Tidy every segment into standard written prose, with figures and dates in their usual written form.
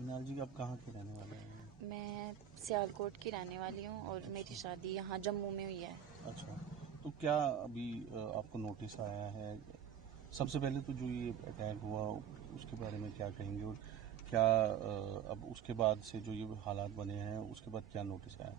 مینال جی آپ کہاں کے رہنے والے ہیں؟ میں سیالکوٹ کی رہنے والی ہوں اور میری شادی یہاں جموں میں ہوئی ہے. اچھا، تو کیا ابھی آپ کو نوٹس آیا ہے؟ سب سے پہلے تو جو یہ اٹیک ہوا اس کے بارے میں کیا کہیں گے، اور کیا اب اس کے بعد سے جو یہ حالات بنے ہیں اس کے بعد کیا نوٹس آیا؟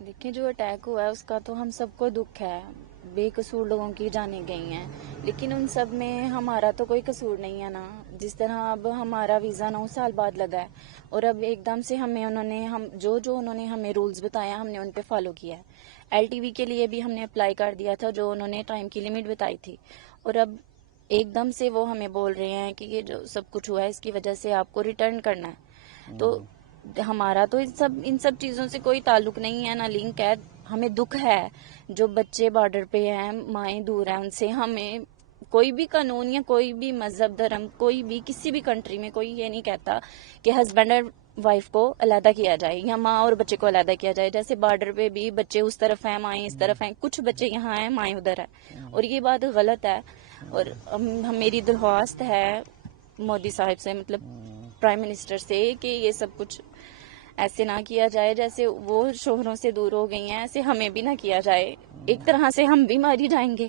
دیکھیں، جو اٹیک ہوا ہے اس کا تو ہم سب کو دکھ ہے. بے قصور لوگوں کی جانیں گئی ہیں، لیکن ان سب میں ہمارا تو کوئی قصور نہیں ہے نا. جس طرح اب ہمارا ویزا 9 سال بعد لگا ہے اور اب ایک دم سے انہوں نے ہمیں رولز بتایا ہم نے ان پہ فالو کیا ہے. LTV کے لیے بھی ہم نے اپلائی کر دیا تھا جو انہوں نے ٹائم کی لمٹ بتائی تھی، اور اب ایک دم سے وہ ہمیں بول رہے ہیں کہ یہ جو سب کچھ ہوا ہے اس کی وجہ سے آپ کو ریٹرن کرنا ہے. تو ہمارا تو ان سب چیزوں سے کوئی تعلق نہیں ہے، نہ لنک ہے. ہمیں دکھ ہے جو بچے بارڈر پہ ہیں، مائیں دور ہیں ان سے. ہمیں کوئی بھی قانون یا کوئی بھی مذہب دھرم کوئی بھی کسی بھی کنٹری میں کوئی یہ نہیں کہتا کہ ہسبینڈ اور وائف کو علیحدہ کیا جائے یا ماں اور بچے کو علیحدہ کیا جائے. جیسے بارڈر پہ بھی بچے اس طرف ہیں، مائیں اس طرف ہیں، کچھ بچے یہاں ہیں، مائیں ادھر ہیں، اور یہ بات غلط ہے. اور میری درخواست ہے مودی صاحب سے، مطلب پرائم منسٹر سے، کہ یہ سب کچھ ایسے نہ کیا جائے. جیسے وہ شوہروں سے دور ہو گئی ہیں ایسے ہمیں بھی نہ کیا جائے. ایک طرح سے ہم بھی ماری جائیں گے.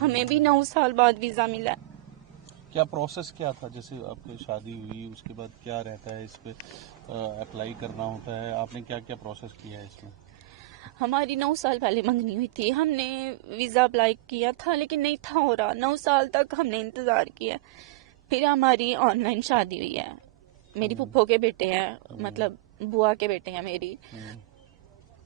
ہمیں بھی 9 سال بعد ویزا ملا. کیا پروسیس کیا تھا؟ جیسے آپ کی شادی ہوئی اس کے بعد کیا رہتا ہے؟ اس پہ اپلائی کرنا ہوتا ہے، آپ نے کیا کیا پروسیس کیا ہے اس میں؟ ہماری 9 سال پہلے منگنی ہوئی تھی، ہم نے ویزا اپلائی کیا تھا لیکن نہیں تھا ہو رہا. 9 سال تک ہم نے انتظار کیا. پھر ہماری آن لائن شادی ہوئی ہے. میری پھپھو کے بیٹے ہیں، مطلب بوا کے بیٹے ہیں میری.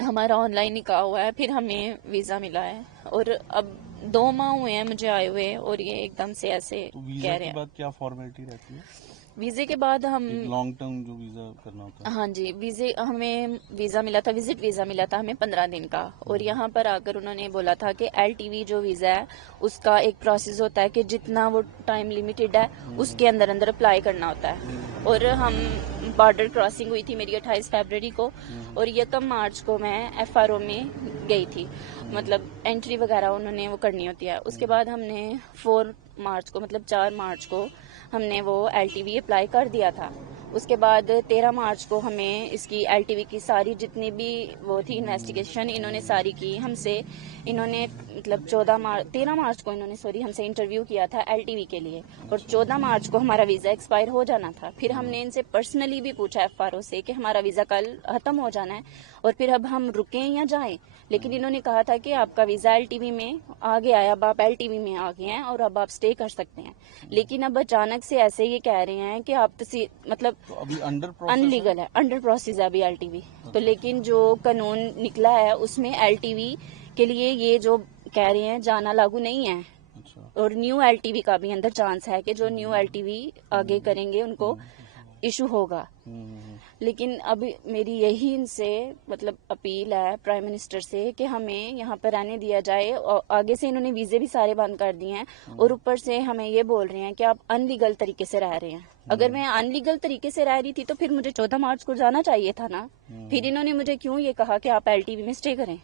ہمارا آن لائن نکاح ہوا ہے، پھر ہمیں ویزا ملا ہے، اور اب 2 ماہ ہوئے ہیں مجھے آئے ہوئے، اور یہ ایک دم سے ایسے تو ویزا کہہ رہے کے ہیں. بعد کیا فارمیلٹی رہتی ہے؟ ویزے کے بعد ہم لانگ ٹرم جو ویزا کرنا ہوتا ہے. ہاں جی، ہمیں ویزا ملا تھا، وزٹ ویزا ملا تھا ہمیں 15 دن کا. اور یہاں پر آ کر انہوں نے بولا تھا کہ LTV جو ویزا ہے اس کا ایک پروسیس ہوتا ہے کہ جتنا وہ ٹائم لمیٹڈ ہے اس کے اندر اپلائی کرنا ہوتا ہے. اور ہم بارڈر کراسنگ ہوئی تھی میری 28 فیبرری کو، اور 1 مارچ کو میں FRO میں گئی تھی. مطلب انٹری وغیرہ انہوں نے وہ کرنی ہوتی ہے. اس کے بعد ہم نے 4 مارچ کو، مطلب 4 مارچ کو ہم نے وہ LTV اپلائی کر دیا تھا. اس کے بعد 13 مارچ کو ہمیں اس کی LTV کی ساری جتنی بھی وہ تھی انویسٹیگیشن انہوں نے ساری کی ہم سے. انہوں نے مطلب 13 مارچ کو انہوں نے ہم سے انٹرویو کیا تھا LTV کے لیے، اور 14 مارچ کو ہمارا ویزا ایکسپائر ہو جانا تھا. پھر ہم نے ان سے پرسنلی بھی پوچھا FRO سے کہ ہمارا ویزا کل ختم ہو جانا ہے اور پھر اب ہم رکیں یا جائیں. لیکن انہوں نے کہا تھا کہ آپ کا ویزا LTV میں آ گیا ہے، اب آپ LTV میں آ گئے ہیں اور اب آپ اسٹے کر سکتے ہیں. لیکن اب اچانک سے ایسے یہ کہہ رہے ہیں کہ آپ مطلب ابھی انڈر انلیگل ہے، انڈر پروسیس ہے ابھی LTV. تو لیکن جو قانون نکلا ہے اس میں LTV کے لیے یہ جو کہہ رہے ہیں جانا لاگو نہیں ہے. اور نیو LTV کا بھی اندر چانس ہے کہ جو نیو LTV آگے کریں گے ان کو ایشو ہوگا. لیکن اب میری یہی ان سے مطلب اپیل ہے پرائم منسٹر سے کہ ہمیں یہاں پر رہنے دیا جائے. آگے سے انہوں نے ویزے بھی سارے بند کر دیے ہیں، اور اوپر سے ہمیں یہ بول رہے ہیں کہ آپ ان لیگل طریقے سے رہ رہے ہیں. اگر میں ان لیگل طریقے سے رہ رہی تھی تو پھر مجھے 14 مارچ کو جانا چاہیے تھا نا. پھر انہوں نے مجھے کیوں یہ کہا کہ آپ LTV میں اسٹے کریں.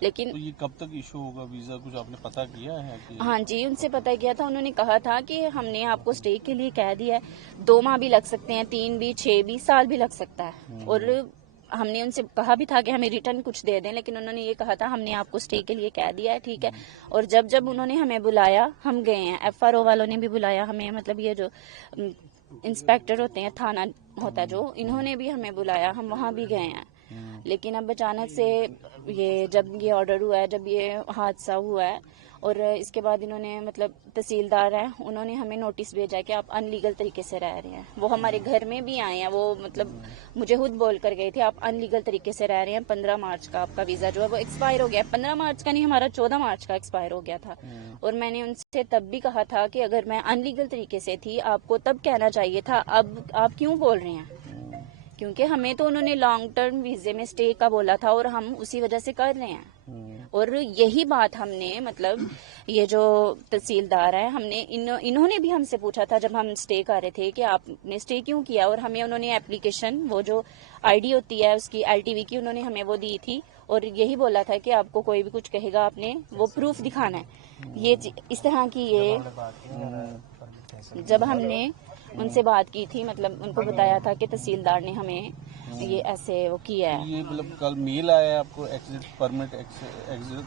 لیکن تو یہ کب تک ایشو ہوگا ویزا؟ کچھ آپ نے پتہ کیا ہے کہ؟ ہاں جی، ان سے پتہ کیا تھا. انہوں نے کہا تھا کہ ہم نے آپ کو اسٹے کے لیے کہہ دیا ہے، 2 ماہ بھی لگ سکتے ہیں، 3 بھی، 6 بھی، سال بھی لگ سکتا ہے. اور ہم نے ان سے کہا بھی تھا کہ ہمیں ریٹرن کچھ دے دیں، لیکن انہوں نے یہ کہا تھا ہم نے آپ کو اسٹے کے لیے کہہ دیا ہے، ٹھیک ہے. اور جب انہوں نے ہمیں بلایا ہم گئے ہیں. FRO والوں نے بھی بلایا ہمیں، مطلب یہ جو انسپیکٹر ہوتے ہیں، تھانہ ہوتا ہے جو، انہوں نے بھی ہمیں بلایا، ہم وہاں بھی گئے ہیں. لیکن اب اچانک سے جب یہ آرڈر ہوا ہے، جب یہ حادثہ ہوا ہے، اور اس کے بعد انہوں نے مطلب تحصیلدار ہیں انہوں نے ہمیں نوٹس بھیجا ہے کہ آپ ان لیگل طریقے سے رہ رہے ہیں. وہ ہمارے گھر میں بھی آئے ہیں، وہ مطلب مجھے خود بول کر گئے تھے آپ ان لیگل طریقے سے رہ رہے ہیں. 15 مارچ کا آپ کا ویزا جو ہے وہ ایکسپائر ہو گیا. 15 مارچ کا نہیں، ہمارا 14 مارچ کا ایکسپائر ہو گیا تھا. اور میں نے ان سے تب بھی کہا تھا کہ اگر میں ان لیگل طریقے سے تھی آپ کو تب کہنا چاہیے تھا، اب آپ کیوں بول رہے ہیں؟ کیونکہ ہمیں تو انہوں نے لانگ ٹرم ویزے میں اسٹے کا بولا تھا اور ہم اسی وجہ سے کر رہے ہیں. اور یہی بات ہم نے مطلب یہ جو تحصیلدار ہیں ہم نے انہوں نے بھی ہم سے پوچھا تھا جب ہم اسٹے کر رہے تھے کہ آپ نے اسٹے کیوں کیا. اور ہمیں انہوں نے اپلیکیشن وہ جو ID ہوتی ہے اس کی LTV کی انہوں نے ہمیں وہ دی تھی، اور یہی بولا تھا کہ آپ کو کوئی بھی کچھ کہے گا آپ نے وہ پروف دکھانا ہے. یہ اس طرح کی یہ جب ہم نے ان سے بات کی تھی, مطلب ان کو بتایا تھا کہ تحصیلدار نے ہمیں یہ ایسے وہ کیا ہے. یہ مطلب کل میل آیا آپ کو ایگزٹ پرمٹ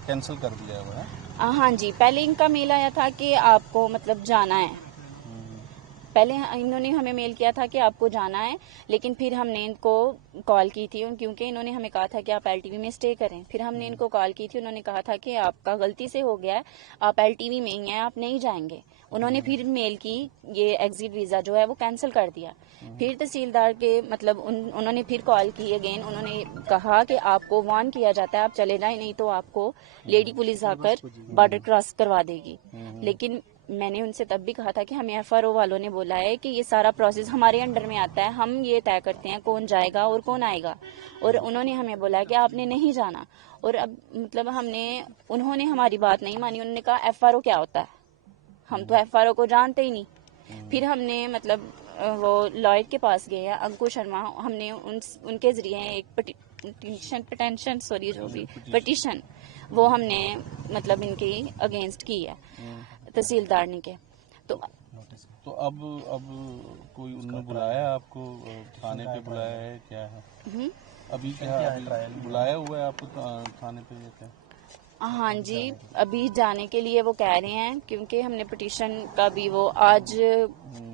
کینسل کر دیا ہوا ہے؟ ہاں جی, پہلے ان کا میل آیا تھا کہ آپ کو مطلب جانا ہے. پہلے انہوں نے ہمیں میل کیا تھا کہ آپ کو جانا ہے, لیکن پھر ہم نے ان کو کال کی تھی کیونکہ انہوں نے ہمیں کہا تھا کہ آپ ایل ٹی وی میں اسٹے کریں. پھر ہم نے ان کو کال کی تھی, انہوں نے کہا تھا کہ آپ کا غلطی سے ہو گیا ہے, آپ ایل ٹی وی میں ہی ہیں, آپ نہیں جائیں گے. انہوں نے پھر میل کی, یہ ایگزٹ ویزا جو ہے وہ کینسل کر دیا. پھر تحصیلدار کے مطلب انہوں نے پھر کال کی اگین, انہوں نے کہا کہ آپ کو وارن کیا جاتا ہے, آپ چلے جائیں, نہیں تو آپ کو لیڈی پولیس آ کر بارڈر کراس کروا دے گی. لیکن میں نے ان سے تب بھی کہا تھا کہ ہمیں ایف آر او والوں نے بولا ہے کہ یہ سارا پروسیس ہمارے انڈر میں آتا ہے, ہم یہ طے کرتے ہیں کون جائے گا اور کون آئے گا, اور انہوں نے ہمیں بولا کہ آپ نے نہیں جانا. اور اب مطلب انہوں نے ہماری بات نہیں مانی, انہوں نے کہا ایف آر او کیا ہوتا ہے, ہم تو ایف آر او کو جانتے ہی نہیں. پھر ہم نے مطلب وہ لائر کے پاس گئے ہیں, انکو شرما, ہم نے ان کے ذریعے ایک پٹیشن وہ ہم نے مطلب ان کی اگینسٹ کی ہے تحصیلدار نے کے. تو اب کوئی انہوں نے بلایا آپ کو تھانے پہ, بلایا ہے کیا ہے ابھی, کیا بلایا ہوا ہے آپ کو تھانے پہ یا کیا؟ ہاں جی, ابھی جانے کے لیے وہ کہہ رہے ہیں کیونکہ ہم نے پٹیشن کا بھی وہ آج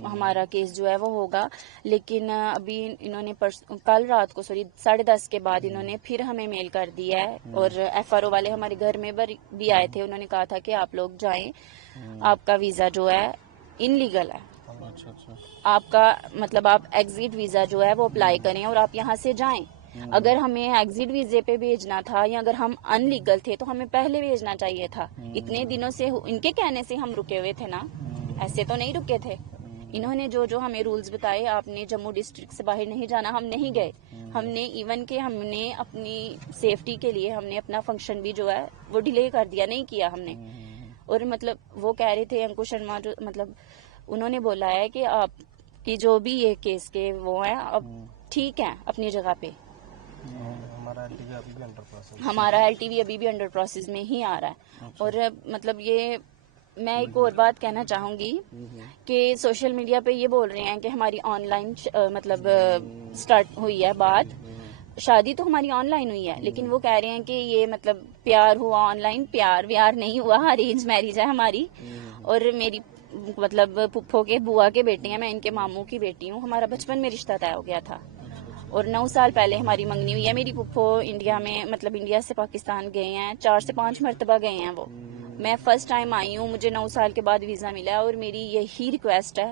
ہمارا کیس جو ہے وہ ہوگا, لیکن ابھی انہوں نے کل رات کو 10:30 کے بعد انہوں نے پھر ہمیں میل کر دیا ہے, اور ایف آر او والے ہمارے گھر میں بھی آئے تھے. انہوں نے کہا تھا کہ آپ لوگ جائیں, آپ کا ویزا جو ہے ان لیگل ہے, آپ کا مطلب آپ ایگزٹ ویزا جو ہے وہ اپلائی کریں اور آپ یہاں سے جائیں. اگر ہمیں ایگزٹ ویزے پہ بھیجنا تھا یا اگر ہم ان لیگل تھے تو ہمیں پہلے بھیجنا چاہیے تھا. اتنے دنوں سے ان کے کہنے سے ہم رکے ہوئے تھے نا, ایسے تو نہیں رکے تھے. انہوں نے جو ہمیں رولز بتائے, آپ نے جموں ڈسٹرکٹ سے باہر نہیں جانا, ہم نہیں گئے. ہم نے ایون کہ ہم نے اپنی سیفٹی کے لیے ہم نے اپنا فنکشن بھی جو ہے وہ ڈیلے کر دیا, نہیں کیا ہم نے. اور مطلب وہ کہہ رہے تھے انکو شرما, جو مطلب انہوں نے بولا ہے کہ آپ کی جو بھی یہ کیس کے وہ ہیں اب ٹھیک ہیں اپنی جگہ پہ, ہمارا ایل ٹی وی ابھی بھی انڈر پروسیس میں ہی آ رہا ہے. اور مطلب یہ میں ایک اور بات کہنا چاہوں گی کہ سوشل میڈیا پہ یہ بول رہے ہیں کہ ہماری آن لائن مطلب سٹارٹ ہوئی ہے بات, شادی تو ہماری آن لائن ہوئی ہے, لیکن وہ کہہ رہے ہیں کہ یہ مطلب پیار ہوا آن لائن, پیار ویار نہیں ہوا, ارینج میرج ہے ہماری. اور میری مطلب پھپھو کے بوا کے بیٹے ہیں, میں ان کے ماموں کی بیٹی ہوں, ہمارا بچپن میں رشتہ طے ہو گیا تھا, اور 9 سال پہلے ہماری منگنی ہوئی ہے. میری پھپھو انڈیا میں مطلب انڈیا سے پاکستان گئے ہیں, 4 سے 5 مرتبہ گئے ہیں وہ. میں فرسٹ ٹائم آئی ہوں, مجھے 9 سال کے بعد ویزا ملا ہے, اور میری یہی ریکویسٹ ہے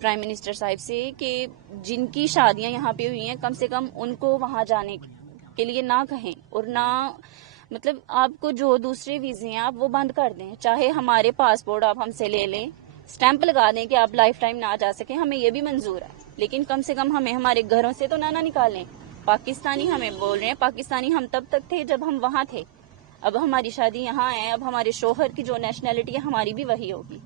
پرائم منسٹر صاحب سے کہ جن کی شادیاں یہاں پہ ہوئی ہیں کم سے کم ان کو وہاں جانے کے لیے نہ کہیں, اور نہ مطلب آپ کو جو دوسرے ویزے ہیں آپ وہ بند کر دیں. چاہے ہمارے پاسپورٹ آپ ہم سے لے لیں, اسٹیمپ لگا دیں کہ آپ لائف ٹائم نہ جا سکیں, ہمیں یہ بھی منظور ہے, لیکن کم سے کم ہمیں ہمارے گھروں سے تو نہ نکالیں. پاکستانی ہمیں بول رہے ہیں, پاکستانی ہم تب تک تھے جب ہم وہاں تھے, اب ہماری شادی یہاں ہے, اب ہمارے شوہر کی جو نیشنلٹی ہے ہماری بھی وہی ہوگی.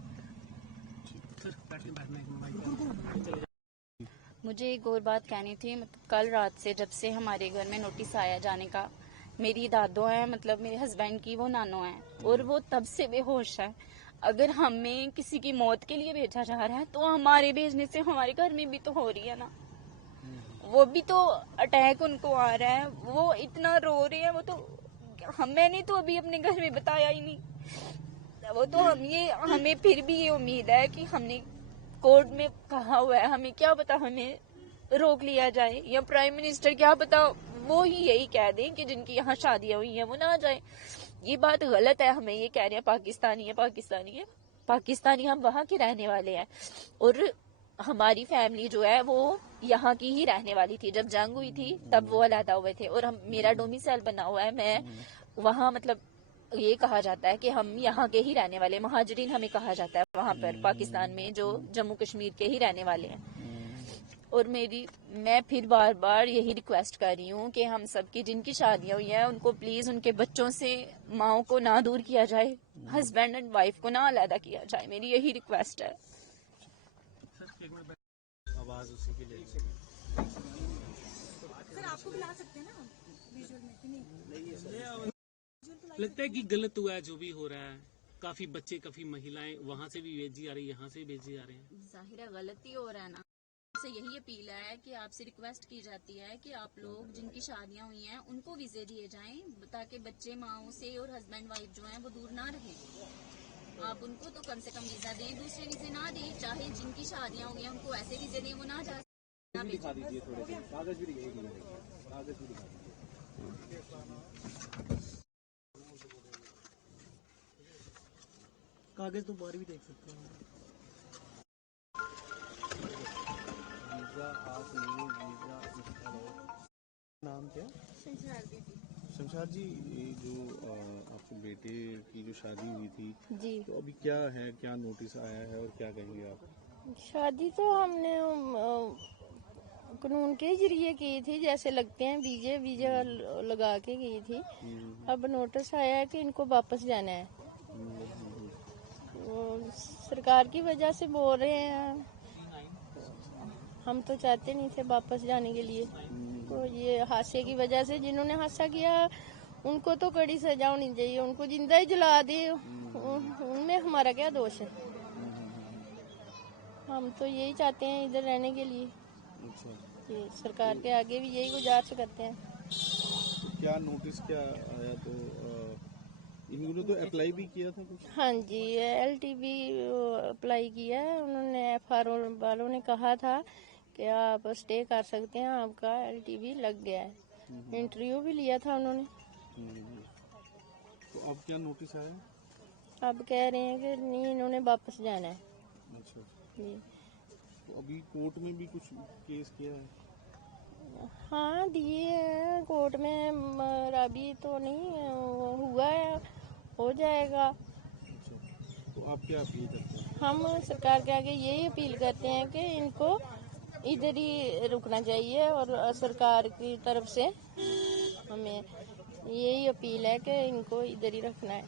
مجھے ایک اور بات کہنی تھی, مطلب کل رات سے جب سے ہمارے گھر میں نوٹس آیا جانے کا, میری دادو ہیں مطلب میرے ہسبینڈ کی وہ نانو ہیں, اور وہ تب سے بے ہوش ہے. اگر ہمیں کسی کی موت کے لیے بھیجا جا رہا ہے تو ہمارے بھیجنے سے ہمارے گھر میں بھی تو ہو رہی ہے نا, وہ بھی تو اٹیک ان کو آ رہا ہے, وہ اتنا رو رہے ہیں, وہ تو میں نے تو ابھی اپنے گھر میں بتایا ہی نہیں, وہ تو ہمیں پھر بھی یہ امید ہے کہ ہم نے کورٹ میں کہا ہوا ہے, ہمیں کیا پتا ہمیں روک لیا جائے, یا پرائم منسٹر کیا پتا وہ ہی یہی کہہ دیں کہ جن کی یہاں شادیاں ہوئی ہیں وہ نہ جائیں. یہ بات غلط ہے, ہمیں یہ کہہ رہے ہیں پاکستانی ہے, پاکستانی ہم وہاں کے رہنے والے ہیں, اور ہماری فیملی جو ہے وہ یہاں کی ہی رہنے والی تھی. جب جنگ ہوئی تھی تب وہ علیحدہ ہوئے تھے, اور میرا ڈومیسائل بنا ہوا ہے, میں وہاں مطلب یہ کہا جاتا ہے کہ ہم یہاں کے ہی رہنے والے, مہاجرین ہمیں کہا جاتا ہے وہاں پر پاکستان میں جو جموں کشمیر کے ہی رہنے والے ہیں. اور میں پھر بار بار یہی ریکویسٹ کر رہی ہوں کہ ہم سب کی جن کی شادیاں ہوئی ہیں ان کو پلیز ان کے بچوں سے ماؤں کو نہ دور کیا جائے, ہسبینڈ اینڈ وائف کو نہ علیحدہ کیا جائے, میری یہی ریکویسٹ ہے. آواز اسی کے لیے سر آپ کو بلا سکتے ہیں نا ویژول میں, لگتا ہے کہ غلط ہوا ہے جو بھی ہو رہا ہے, کافی بچے کافی مہیلائیں وہاں سے بھی بھیجی آ رہی, یہاں سے بھی بھیجی آ رہے ہیں, ظاہر ہے غلطی ہو رہا ہے نا. سے یہی اپیل ہے کہ آپ سے ریکویسٹ کی جاتی ہے کہ آپ لوگ جن کی شادیاں ہوئی ہیں ان کو ویزے دیے جائیں تاکہ بچے ماؤں سے اور ہسبینڈ وائف جو ہیں وہ دور نہ رہیں. آپ ان کو تو کم سے کم ویزا دیں, دوسرے ویزے نہ دیں. چاہے جن کی شادیاں ہو گئی ہیں ان کو ایسے ویزے دیں, وہ نہ جا دکھا دیجیے تھوڑے دن کاغذ بھی دکھا دیجیے. کاغذ تو باہر بھی دیکھ سکتے ہیں. ویزا آپ نہیں ویزا نام کیا؟ شمشاد جی, یہ جو آپ کے بیٹے کی جو شادی ہوئی تھی جی تو ابھی کیا ہے, کیا نوٹس آیا ہے اور کیا کہیں گے آپ؟ شادی تو ہم نے قانون کے ذریعے کی تھی, جیسے لگتے ہیں ویزا لگا کے کی تھی. اب نوٹس آیا ہے کہ ان کو واپس جانا ہے. سرکار کی وجہ سے بول رہے ہیں, ہم تو چاہتے نہیں تھے واپس جانے کے لیے. تو یہ حادثے کی وجہ سے جنہوں نے حادثہ کیا ان کو تو کڑی سزا ہونی چاہیے, ان کو زندہ ہی جلا دے, ان میں ہمارا کیا دوش ہے. ہم تو یہی چاہتے ہیں ادھر رہنے کے لیے. یہ سرکار کے آگے بھی یہی گزارش کرتے ہیں. کیا نوٹس کیا آیا؟ تو انہوں نے تو اپلائی بھی کیا تھا کچھ؟ ہاں جی, LTV اپلائی کیا ہے. انہوں نے FRO والوں نے کہا تھا کہ آپ اسٹے کر سکتے ہیں, آپ کا LTV لگ گیا ہے. انٹرویو بھی لیا تھا انہوں نے. تو اب کیا نوٹس آیا؟ اب کہہ رہے ہیں کہ نہیں, انہوں نے واپس جانا ہے. اچھا, جی تو ابھی کورٹ میں بھی کچھ کیس کیا ہے؟ ہاں دیے ہیں کورٹ میں, ابھی تو نہیں ہوا ہے, ہو جائے گا. اچھا, تو آپ کیا اپیل کرتے ہیں؟ ہم سرکار کے آگے یہی اپیل کرتے ہیں کہ ان کو ادھر ہی رکنا چاہیے, اور سرکار کی طرف سے ہمیں یہی اپیل ہے کہ ان کو ادھر ہی رکھنا ہے.